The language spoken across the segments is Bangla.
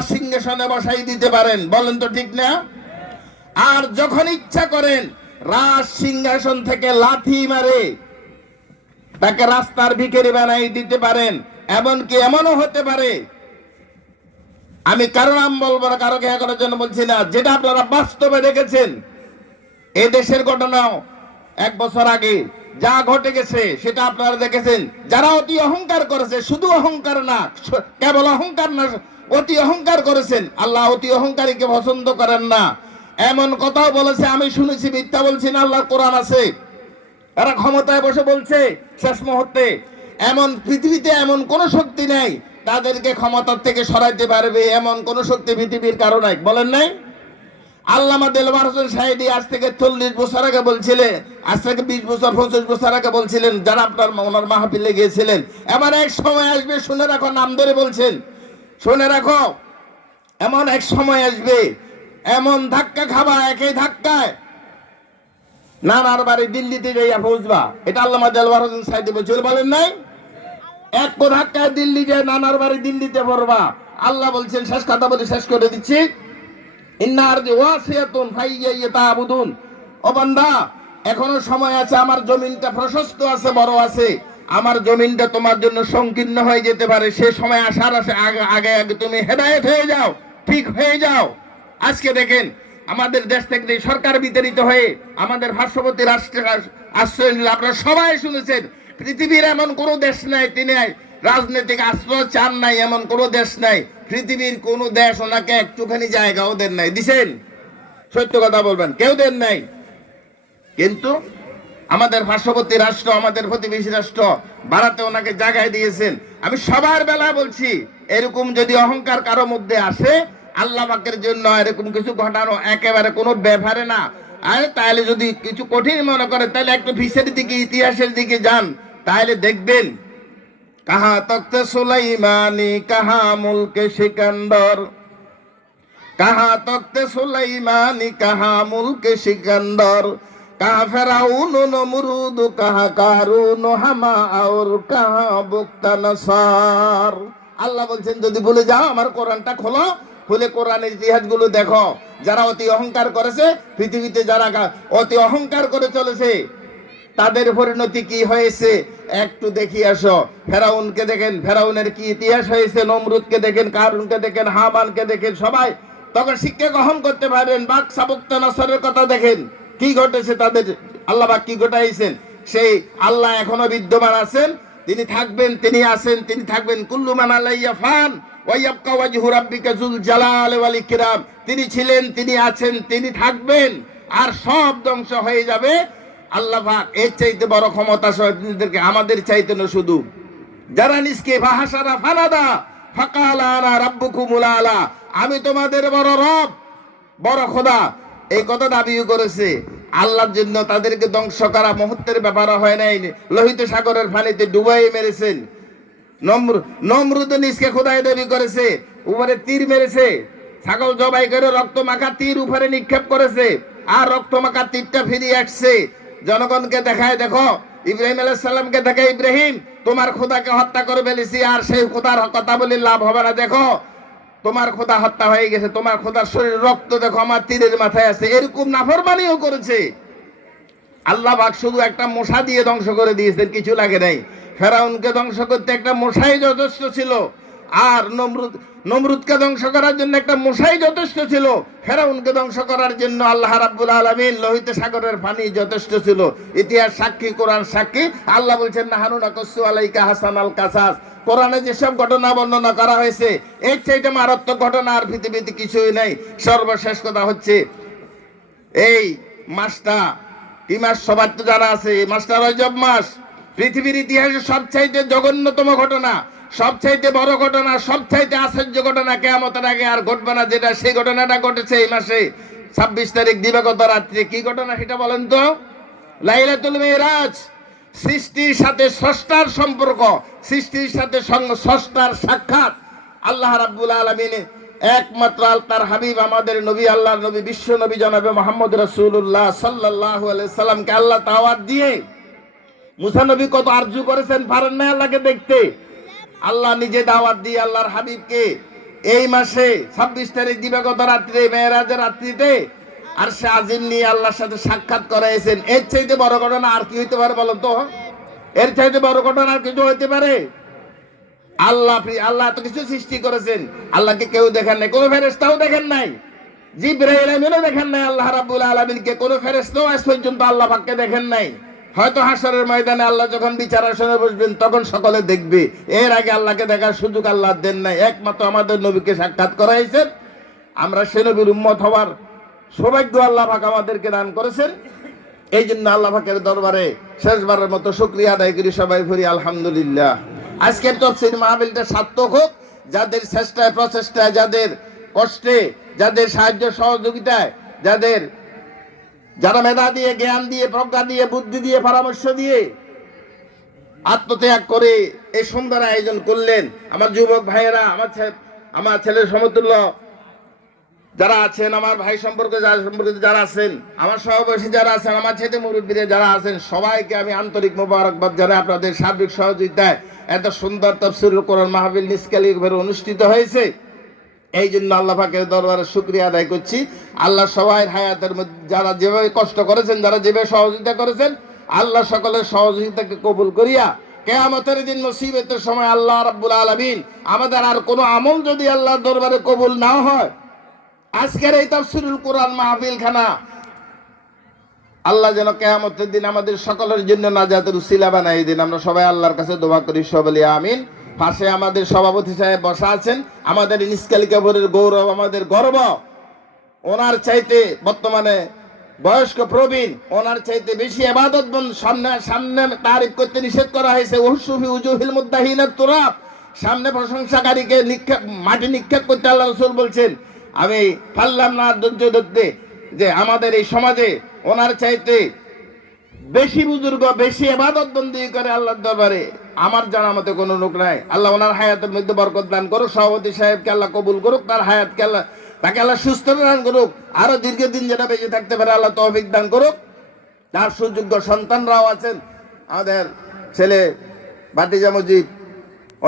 রাজ সিংহাসনে বসাই দিতে পারেন, বলেন তো ঠিক না? আর যখন ইচ্ছা করেন রাজ সিংহাসন থেকে লাথি মারে তাকে রাস্তার ভিখারি বানাই দিতে পারেন। এমনকি এমনও হতে পারে, আমি কারো নাম বলবো না, কারো খেয়া করার জন্য বলছি না, যেটা আপনারা বাস্তবে দেখেছেন। এ দেশের ঘটনাও 1 বছর আগে যা ঘটে গেছে সেটা আপনারা দেখেছেন। যারা অতি অহংকার করেছে, শুধু অহংকার না, কেবল অহংকার না, অতি অহংকার করেছেন, আল্লাহ অতি অহংকারীকে পছন্দ করেন না। এমন কথাও বলেছে, আমি শুনেছি, মিথ্যা বলছি না, আল্লাহর কোরআন আছে। এরা ক্ষমতায় বসে বলছে শেষ মুহূর্তে এমন পৃথিবীতে এমন কোন শক্তি নেই তাদেরকে ক্ষমতার থেকে সরাইতে পারবে, এমন কোন শক্তি পৃথিবীর কারো নাই, বলেন নাই? আল্লামা দেলওয়ার হোসেন সাঈদী আজ থেকে 40 বছর আগে বলছিলেন, আজ থেকে 20 বছর 25 বছর আগে বলছিলেন, যারা আপনার ওনার মাহফিলে গিয়েছিলেন, এমন এক সময় আসবে, শুনে রাখো, নাম ধরে বলছেন, শুনে রাখো, এমন এক সময় আসবে, এমন ধাক্কা খাবা, একই ধাক্কায় নানার বাড়ি দিল্লিতে যাইয়া পৌঁছবা। এটা আল্লামা দেলওয়ার হোসেন সাঈদী বলছিল, বলেন নাই? এক ধাক্কায় দিল্লি যায়, নানার বাড়ি দিল্লিতে পড়বা। আল্লাহ বলছেন, শেষ কথা বলে শেষ করে দিচ্ছি, ও বান্দা, এখনো সময় আছে, আমার জমিনটা প্রশস্ত আছে, বড় আছে, আমার জমিনটা তোমার জন্য সংকীর্ণ হয়ে যেতে পারে, সে সময় আসার আগে আগে তুমি হেদায়েত হয়ে যাও, ঠিক হয়ে যাও। আজকে দেখেন আমাদের দেশ থেকে সরকার বিতাড়িত হয়ে আমাদের পার্শ্ববর্তী রাষ্ট্রের আশ্রয় নিল। আপনারা সবাই শুনেছেন, পৃথিবীর এমন কোন দেশ নাই তিনি রাজনৈতিক আশ্রয় চান নাই, এমন কোন দেশ নাই, পৃথিবীর কোন দেশ ওনাকে একটুখানি জায়গাও দেন নাই। দিছেন? সত্য কথা বলবেন, কেউ দেন নাই। কিন্তু আমাদের পার্শ্ববর্তী রাষ্ট্র, আমাদের প্রতিবেশী রাষ্ট্র ভারতে ওনাকে জায়গায় দিয়েছেন। আমি সবার বেলায় বলছি, এরকম যদি অহংকার কারো মধ্যে আসে, আল্লাহ পাকের জন্য এরকম কিছু ঘটানো একেবারে কোনো ব্যাপারে না। আর তাহলে যদি কিছু কঠিন মনে করে, তাহলে একটু ফিসের দিকে, ইতিহাসের দিকে যান, তাহলে দেখবেন কাহা তখতে সুলাইমানি, কাহা মুলকে সিকান্দর, কাহা তখতে সুলাইমানি, কাহা মুলকে সিকান্দর, কাহা ফেরাউন নমরুদ, কাহা কারুন হামা আর কাহা বুকতা নাসার। আল্লাহ বলছেন, যদি ভুলে যাও আমার কোরআনটা খোলো, খুলে কোরআনের ইতিহাসগুলো দেখো, যারা অতি অহংকার করেছে পৃথিবীতে, যারা অতি অহংকার করে চলেছে, তাদের পরিণতি কি হয়েছে একটু দেখি আসো। ফেরাউনকে দেখেন, ফেরাউনের কি ইতিহাস হয়েছে, নমরুদকে দেখেন, কারুনকে দেখেন, হামানকে দেখেন, সবাই তখন শিক্ষা গ্রহণ করতে পারবেন। বাদশা বুকতা নসরের কথা দেখেন, কি ঘটেছে তাদের, আল্লাহ পাক কি ঘটাইছেন। সেই আল্লাহ এখনো বিদ্যমান আছেন, তিনি থাকবেন, তিনি আছেন, তিনি থাকবেন। কুল্লু মান আলাইহা ফান ওয়া ইয়াবকা ওয়াজহু রাব্বিকা যুল জালালি ওয়াল ইকরাম। তিনি ছিলেন, তিনি আছেন, তিনি থাকবেন, আর সব ধ্বংস হয়ে যাবে। আল্লাহ পাক এর চাইতে বড় ক্ষমতা শহীদদেরকে আমাদের চাইতে না, শুধু যারা নিষ্কে ফাহাসারা ফানাদা ফাকালা আনা রাব্বুকুমুল আলা, আমি তোমাদের বড় রব, বড় খোদা, এই কথা দাবিও করেছে। আল্লাহর জন্য তাদেরকে ধ্বংস করা মুহূর্তের ব্যাপার হয় নাই। লোহিত সাগরের পানিতে ডুবাই মেরেছেন। নমরুদ নিজকে খোদাই দাবি করেছে, উপরে তীর মেরেছে, ছাগল জবাই করে রক্ত মাখা তীর উপরে নিক্ষেপ করেছে, আর রক্ত মাখা তীরটা ফিরিয়ে আসছে। জনগণকে দেখায়, দেখো ইব্রাহিম আলাইহিস সালামকে দেখে, ইব্রাহিম তোমার খোদাকে হত্যা করে ফেলেছি, আর সেই খোদার কথা বলে লাভ হবে না, দেখো তোমার খোদা হত্যা হয়ে গেছে, তোমার খোদার শরীর রক্ত দেখো আমার তীরের মাথায় আছে। এরকম নাফরমানিও করেছে। আল্লাহ পাক শুধু একটা মশা দিয়ে ধ্বংস করে দিয়েছেন, কিছু লাগে নাই। ফেরাউনকে ধ্বংস করতে একটা মশাই যথেষ্ট ছিল, আর নমরুদকে ধ্বংস করার জন্য একটা মশাই যথেষ্ট ছিল। ফেরাউনকে ধ্বংস করার জন্য আল্লাহ রাব্বুল আলামিন লোহিত সাগরের পানি যথেষ্ট ছিল। ইতিহাস সাক্ষী, কোরআন সাক্ষী। আল্লাহ বলছেন, নাহানু নাকুসু আলাইকা হাসানাল কাসাস। কোরআনে যেসব ঘটনা বর্ণনা করা হয়েছে, এর চাইতে মারাত্মক ঘটনা আর পৃথিবীতে কিছুই নাই। সর্বশেষ কথা হচ্ছে, এই মাসটা কি মাস সবার তো জানা আছে, এই মাসটা রজব মাস। পৃথিবীর ইতিহাসে সবচাইতে জঘন্যতম ঘটনা, সবচাইতে বড় ঘটনা, সবচাইতে আশ্চর্য ঘটনা কিয়ামতের আগে আর ঘটবে না, যেটা সেই ঘটনাটা ঘটেছে এই মাসে 26 তারিখ দিবাগত রাত্রে। কি ঘটনা সেটা বলেন তো? লাইলাতুল মিরাজ। সৃষ্টির সাথে স্রষ্টার সম্পর্ক, সৃষ্টির সাথে স্রষ্টার সাক্ষাৎ। আল্লাহ রাব্বুল আলামিন একমাত্র তার হাবিব আমাদের নবী, আল্লাহর নবী, বিশ্ব নবী জনাবে মুহাম্মদ রাসূলুল্লাহ সাল্লাল্লাহু আলাইহি সাল্লামকে আল্লাহ দাওয়াত দিয়ে, মুসা নবী কত আরজু করেছেন, পারেন না আল্লাহকে দেখতে। আল্লাহ নিজে দাওয়াত দিয়ে আল্লাহর হাবিবকে এই মাসে 26 তারিখ দিবাগত রাত্রে মেরাজের রাত্রিতে আর সে আজিম নিয়ে আল্লাহর সাথে সাক্ষাৎ করাইছেন। এর চাইতে বড় ঘটনা আর কি হইতে পারে বলুন তো? এর চাইতে বড় ঘটনা আর কিছু হইতে পারে? আল্লাহ এত কিছু সৃষ্টি করেছেন, আল্লাহকে কেউ দেখেন নাই, কোনো ফেরেশতাও দেখেন নাই, জিবরাইল আমিনও দেখেন নাই, আল্লাহ রাব্বুল আলামিনকে কোনো ফেরেশতাও আজ পর্যন্ত আল্লাহ পাককে দেখেন নাই। হয়তো হাশরের ময়দানে আল্লাহ যখন বিচার আসনে বসবেন তখন সকলে দেখবে, এর আগে আল্লাহকে দেখার সুযোগ আল্লাহ দেন নাই। একমাত্র আমাদের নবীকে সাক্ষাৎ করাইছেন, আমরা সে নবীর উম্মত হওয়ার সৌভাগ্য আল্লাহ পাক আমাদেরকে দান করেছেন। এই জন্য আল্লাহ পাকের দরবারে শেষবারের মতো শুকরিয়া আদায় করি, সবাই পড়ি আলহামদুলিল্লাহ। আজকের তাফসীর মাহফিলটা সার্থক হোক, যাদের চেষ্টায় প্রচেষ্টায়, যাদের কষ্টে, যাদের সাহায্য সহযোগিতায়, যারা মেধা দিয়ে, জ্ঞান দিয়ে, প্রজ্ঞা দিয়ে, বুদ্ধি দিয়ে, পরামর্শ দিয়ে, আত্মত্যাগ করে এই সুন্দর আয়োজন করলেন। আমার যুবক ভাইয়েরা, আমার ছেলের সমতুল্য যারা আছেন, আমার ভাই সম্পর্কে যারা আছেন, আমার সহবয়সী যারা আছেন, আমার ছেলে মুরব্বীরা যারা আছেন, সবাইকে আমি আন্তরিক মোবারকবাদ জানাই। আপনাদের সার্বিক সহযোগিতায় এত সুন্দর তাফসীরুল কোরআন মাহফিল নিষ্কালিকভাবে অনুষ্ঠিত হয়েছে। এই জন্য আল্লাহ পাকের দরবারে শুকরিয়া আদায় করছি। আল্লাহ সবাই হায়াতের মধ্যে যারা যেভাবে কষ্ট করেছেন, যারা যেভাবে সহযোগিতা করেছেন, আল্লাহ সকলের সহযোগিতাকে কবুল করিয়া কিয়ামতের দিন মুসিবতের সময় আল্লাহ রাব্বুল আলামিন আমাদের আর কোনো আমল যদি আল্লাহর দরবারে কবুল না হয়, আজকের এই তাফসীরুল কোরআন মাহফিল খানা আল্লাহ যেন কিয়ামতের দিন আমাদের সকলের জন্য নাজাতের উসিলা বানাই দিন। আমরা সবাই আল্লাহর কাছে দোয়া করি, সবাই আমিন। পাশে আমাদের সভাপতি সাহেব বসা আছেন, আমাদের নিষ্কালিকাপুরের গৌরব, আমাদের গর্ব। ওনার চাইতে বর্তমানে বয়স্ক প্রবীণ, ওনার চাইতে বেশি ইবাদতবন্দ সামনে তারিফ করতে নিষেধ করা হয়েছে। ওহুসুফি উজুহিল মুদ্দাহিনাত তুরাব, সামনে প্রশংসাকারীকে মাটি নিক্ষেপ করতে আল্লাহ রাসূল বলছেন। আমি পারলাম না ধৈর্য ধরতে যে আমাদের এই সমাজে ওনার চাইতে বেশি বুজুর্গ, বেশি ইবাদতবন্দি করে আল্লাহর দরবারে আমার জানা মতে কোনো লোক নাই। আল্লাহ ওনার হায়াতের মধ্যে বরকত দান করুক, সভাপতি সাহেবকে আল্লাহ কবুল করুক, তার হায়াতকে আল্লাহ, তাকে আল্লাহ সুস্থ দান করুক, আরো দীর্ঘদিন যেটা বেঁচে থাকতে পারে আল্লাহ তৌফিক দান করুক। তার সুযোগ্য সন্তানরাও আছেন, আমাদের ছেলে ভাতিজা মুজিব,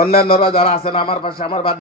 অন্যান্যরা যারা আছেন আমার পাশে, আমার